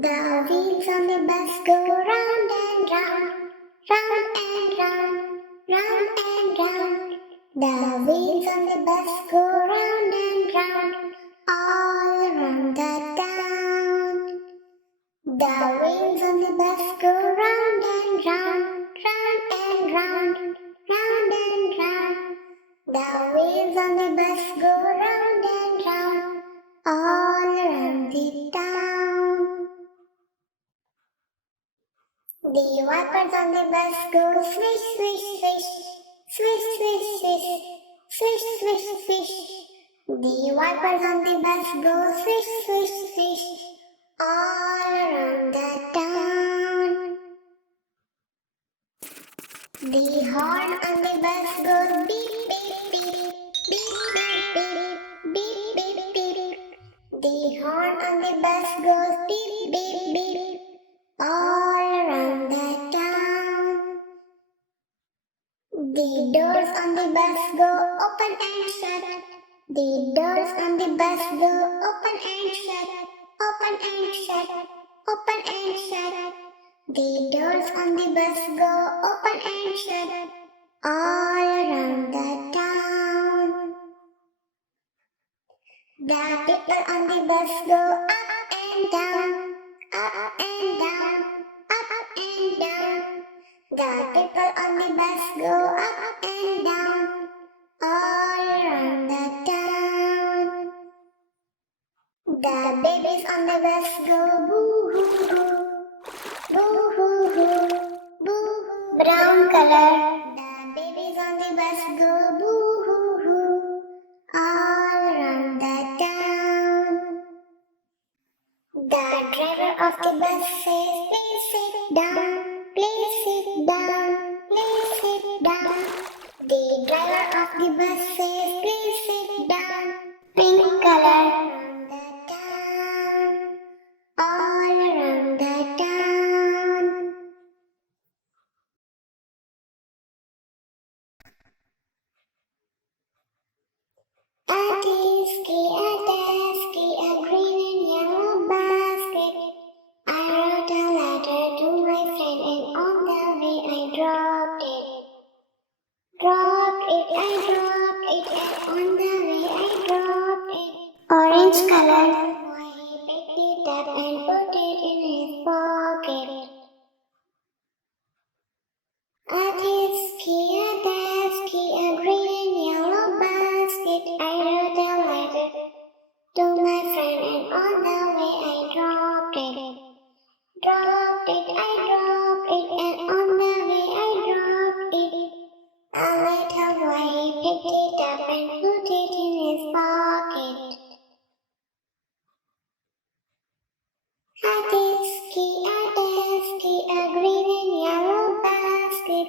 The wheels on the bus go round and round, round and round, round and round. The wheels on the bus go round and round, all around the town. The wheels on the bus go round and round, round and round, round and round. The wheels on the bus go round and round, all around the town. The wipers on the bus go swish, swish, swish, swish, swish, swish, swish, swish, swish. The wipers on the bus go swish, swish, swish, all around the town. The horn on the bus goes beep, beep, beep, beep, beep, beep, beep, beep, beep. The horn on the bus goes beep, beep, beep, all around the town. The doors on the bus go open and shut. The doors on the bus go open and shut, open and shut, open and shut. The doors on the bus go open and shut, all around the town. The people on the bus go up and down, up and down, up and down. The people on the bus go up and down, all around the town. The babies on the bus go boo-hoo-hoo, boo-hoo-hoo, boo-hoo. Brown color. The babies on the bus go boo-hoo-hoo, all around the town. The driver of the bus says, please sit down, please sit down, please sit down. The driver of the bus says, please sit down. Pink color. All around the town. A Tisket A Tasket, a green and yellow basket. I wrote a letter to my friend and on the way I dropped it. Dropped it, I dropped it, and on the way I dropped it. Orange color. Boy, he picked it up and put it in his pocket. A Tisket A Tasket, a green and yellow basket. I wrote a letter to my friend and on the way I dropped it. Dropped it, I dropped it, and on the way I dropped it. A little boy, he picked it up and put it in his pocket. A Tisket A Tasket, a green and yellow basket.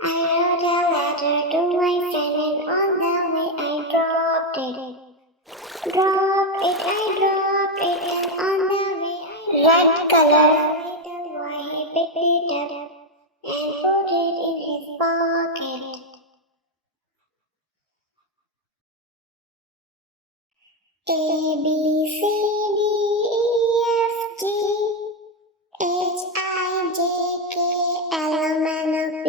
I wrote a letter to my friend and on the way I dropped it. Dropped it, I dropped it, and on the way I red color. Little boy, he picked it up and put it in his pocket. A B C D E F G H I J K L M N O P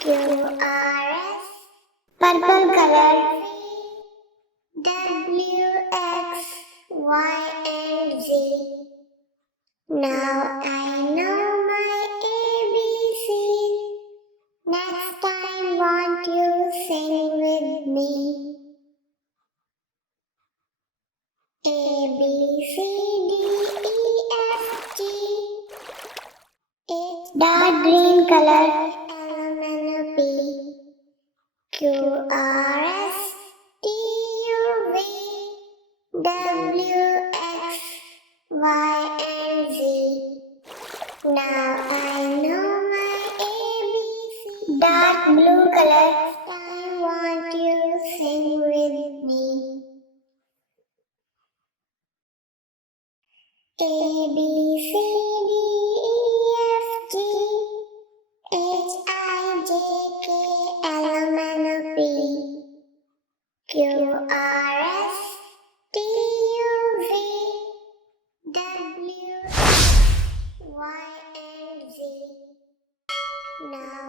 Q R S purple color W X Y and Z. Now I know my ABC. Next time won't you sing with me? A B C D E F G H dark green color L M N O P Q R S T U V W X Y and Z. Now I know my ABC. Dark blue color. I want you to sing with me. A B C D E F G H I J K L M N O P Q R S T U V W, X, Y, and Z. Now